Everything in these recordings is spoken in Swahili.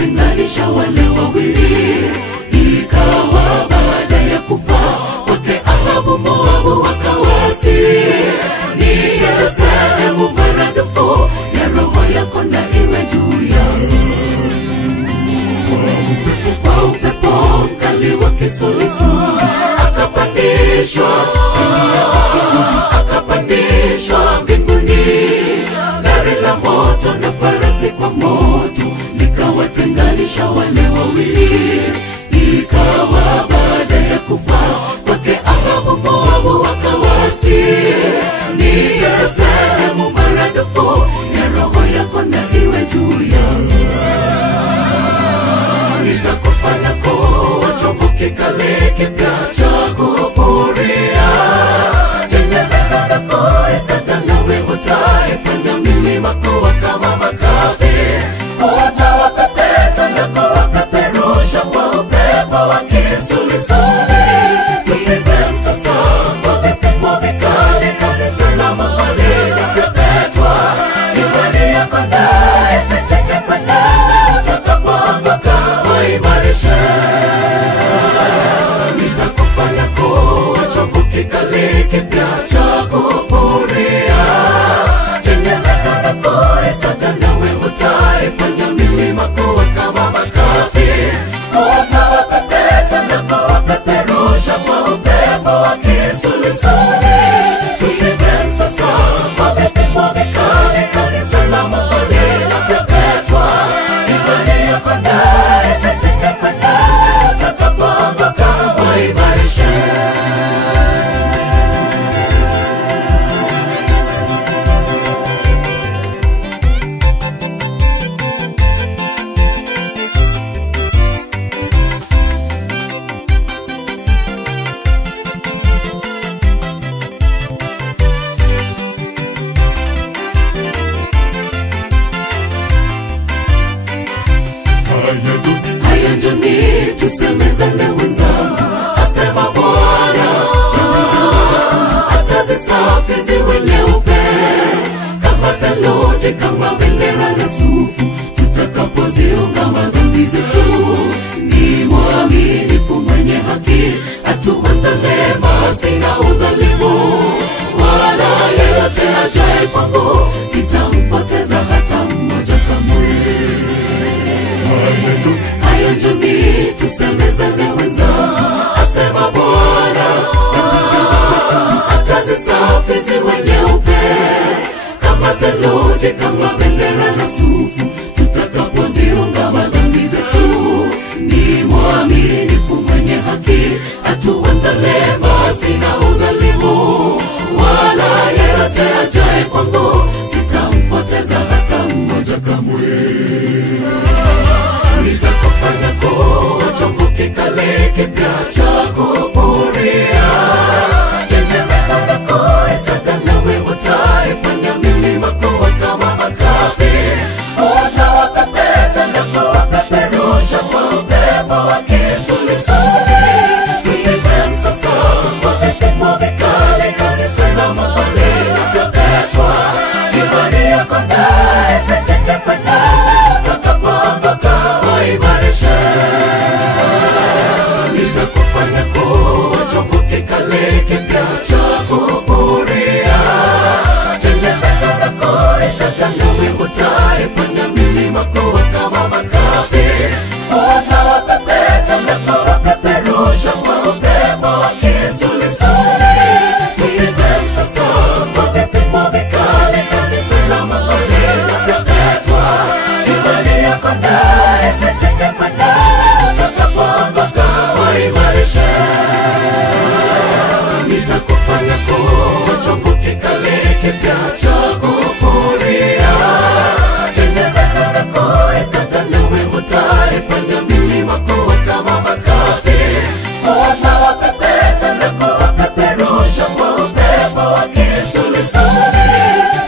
likawatenganisha wale wawili. Ikawa baada ya kufa kwake Ahabu, Moabu wakawasi. Ni sehemu maradufu ya roho yako na iwe juu yangu. Kwa upepo mkali wa kisulisu akapandishwa mbinguni. Gari la moto na farasi kwa moto likawatenganisha wale wawili. Ikawa baada ya kufa kwake Ahabu, Moabu wakawasi. Ni sehemu maradufu ya roho yako na iwe juu yangu. Nitakufanya kuwa chombo kikale kipya cha kupuria, chenye meno na kuisaga, nawe utaifanya milima kuwa kama makapi. Utawapepeta na kuwapeperusha kwa upepo wa kisulisuli. Tulipe msasa kwa vipimo vikali, kanisa la mahali linapepetwa. Imani yako na isitenge kwenda, utakapoanguka waimarishe. Nitakufanya kuwa chombo kikali kipya cha kupuria, chenye meno na kuisaga, nawe utaifanya milima kuwa kama makapi. Utawapepeta na kuwapeperusha kwa upepo wa kisulisuli. Tulipe msasa kwa vipimo vikali, kanisa la mahali linapepetwa. Imani yako na isitenge kwenda, utakapoanguka waimarishe. Haya njoni tusemezane wenzangu, asema Bwana. Atazisafi ziwe nyeupe kama theluji, kama bendera na sufu, tutakapoziungama dhambi zetu. Ni mwaminifu mwenye haki, atuondolee maasi na udhalimu. Wala yeyote ajaye kwangu sitampoteza hata mmoja kamwe. Haya njoni tusemezane wenzangu, asema Bwana. Atazisafi ziwe nyeupe kama theluji, kama bendera na sufu, tutakapoziungama dhambi zetu. Ni mwaminifu mwenye haki, atuondolee maasi na udhalimu. Wala yeyote ajaye kwangu sitampoteza hata mmoja kamwe. Nitakufanya kuwa chombo kikale kipya cha kupuria, chenye meno na kuisaga, nawe utaifanya milima kuwa kama makapi. Utawapepeta na kuwapeperusha kwa upepo wa kisulisuli. Tulipe msasa kwa vipimo vikali, kanisa la mahali linapepetwa. Imani yako na isitenge kwenda, utakapoanguka waimarishe. Nitakufanya kuwa chombo kikali kipya cha kupuria, chenye meno na kuisaga, nawe utaifanya milima kuwa kama makapi. Utawapepeta na kuwapeperusha kwa upepo wa kisulisuli. Tulipe msasa kwa vipimo vikali, kanisa la mahali linapepetwa. Imani yako na isitenge kwenda, utakapoanguka waimarishe. Nitakufanya kuwa chombo kikali kipya cha kupuria, chenye meno na kuisaga, nawe utaifanya milima kuwa kama makapi. Utawapepeta na kuwapeperusha kwa upepo wa kisulisuli.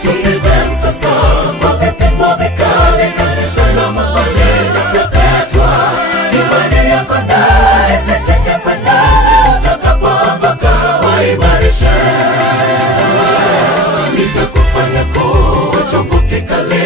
Tulipe msasa kwa vipimo vikali, kanisa la mahali linapepetwa. Imani yako na isitenge kwenda, utakapoanguka waimarishe. Nitakufanya kuwa chombo kikali